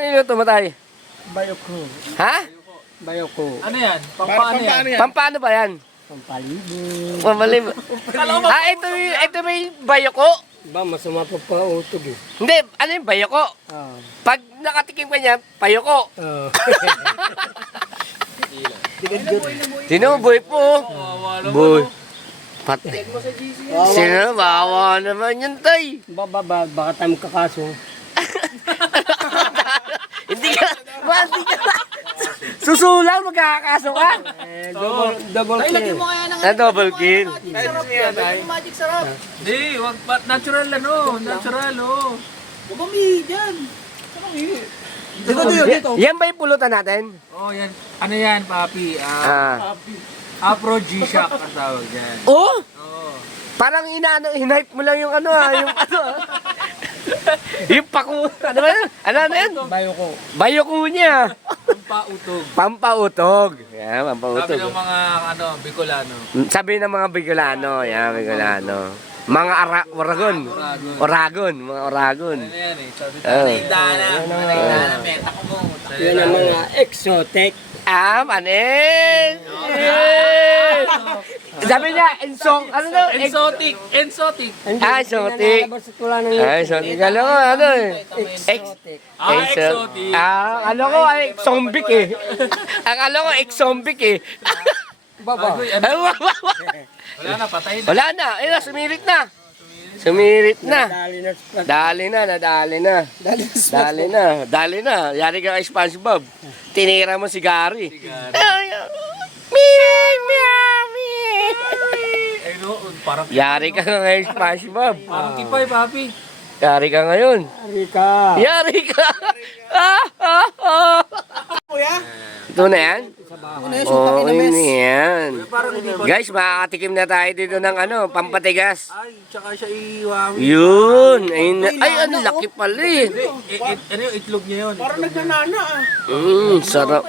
niluto mo tayo? Bayoko. Ha? Bayoko. Ano yan? Pampano yan? Pampano ba yan? Pampalibog. Pampalibog. Ito may bayoko. Ba, masama pa utog eh. Hindi, ano yung bayoko? Ah. Pag nakatikim ka niya, bayoko. Tinuboy po. Boy. Pati. Sino? Bawa naman yun, tay. Baka tayo magkakaso. Hindi ka. Susulang, magkakaso ka. Double kill. Double kill. Magic sarap. Hindi, wag pa. Natural ano. Natural oh. Bumami dyan. Yan ba yung pulutan natin? Oh, yan. Ano yan, papi? Afro G-Shock ang tawag yan. Oh? Oo. Parang hinipe mo lang yung ano yung ano yung paku, ano ba yan? Ano yan? Bayoko. Bayoko niya. Pampautog. Pampautog. Yan, Sabi pampautog. ng mga Bicolano. Sabi ng mga Bicolano, yan, Bicolano. Mga Oragon. Mga Oragon. Ano yan eh? Sabi Dana, meta ko mo. Yan ang mga exotic. Manin! Sabi niya, ano daw? Exotic. Exotic. Exotic. Exotic. Alam ko, ano eh. Exotic. Exotic. Alam ko, exombic eh. Akala ko, exombic eh. Baba. Wala na, patay na. Wala na. Sumirit na. Sumirit na. Dali na. Dali na. Yari ka kay SpongeBob. Tinira mo si Gary. Eh no, parang Yari ka kay SpongeBob. parang tipay, papi. Yari ka ngayon. Rika. Yari ka. Ito na yan? Oo, yun yan. Parang hindi pa. Guys, makakatikim na tayo dito ng pampatigas. Ay, tsaka siya iwawi. Yun. Ay, ang laki pala eh. Ano yung itlog niya yun? Parang Sarap.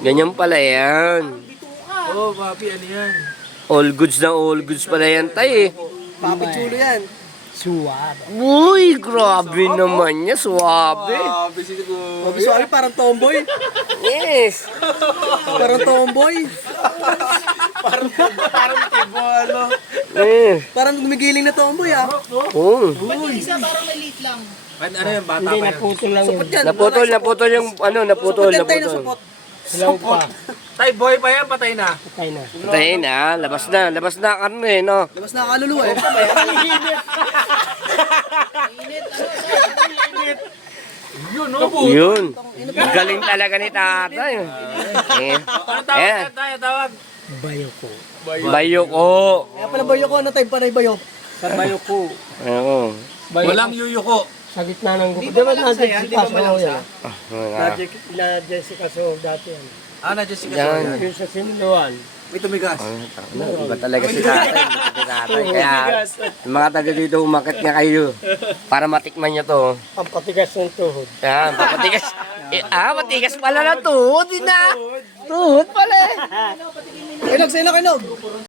Ganyan pala yan. oh, papi, ano yan? All goods na all goods pala yan tay eh. Papi chulo yan. Suwab. Uy, grabe naman niya. Suwabe. Papi, sino Papi suwab parang tomboy. Yes. Parang tomboy. Parang tibo, ano? Parang gumigiling na tomboy ah. Oo. Isa parang maliit lang. Ano yan, bata Hindi, pa yan? naputol lang yun. Naputol yung naputol. Silaw pa. Tay, boy pa yan, patay na. Patay na. Tayo na, labas na karne, no? Labas na kaluluwa eh. Yun, no? Yun. Galing talaga ni tatay. Ano tawag tayo, tawag? Bayoko. Bayoko. Kaya pala bayoko, ano tayo panay bayo? Sa bayoko. Oo. Walang yuyuko. Sa gitna ng gupo. Di ba na Jessica Soho yan? Wala. Na Jessica Soho dati yan. Na Jessica Yan. Yung sa Sinuan. May tumigas. Iba talaga si tatay. Kaya yung mga taga dito umakit nga kayo para matikman nyo to. Ang patigas ng tuhod. Yan, matigas. Matigas pala na tuhod. Tuhod pala eh. Kinog, sino kinog?